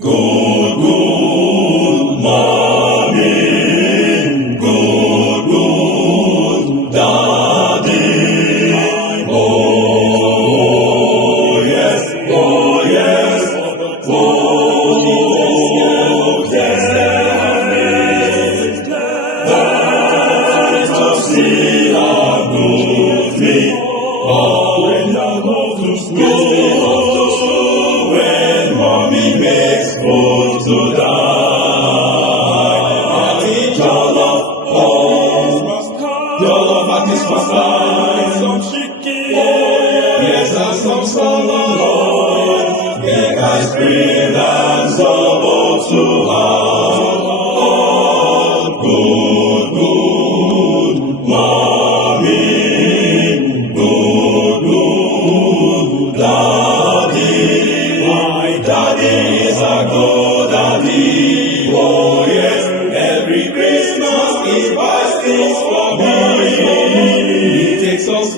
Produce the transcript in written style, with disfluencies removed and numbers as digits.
Good, good mommy, good, good daddy. Oh yes, oh yes, oh yes. That to see how good me. Oh, when I go to school, when mommy makes food to die. Jollof, jollof at Christmas time. Some chicken, yes, and some salad. Egg ice cream and some oats to have. Oh, good, good, mommy, good, good, daddy. My daddy is a good daddy. Oh yes, every Christmas he buys things for me. He takes us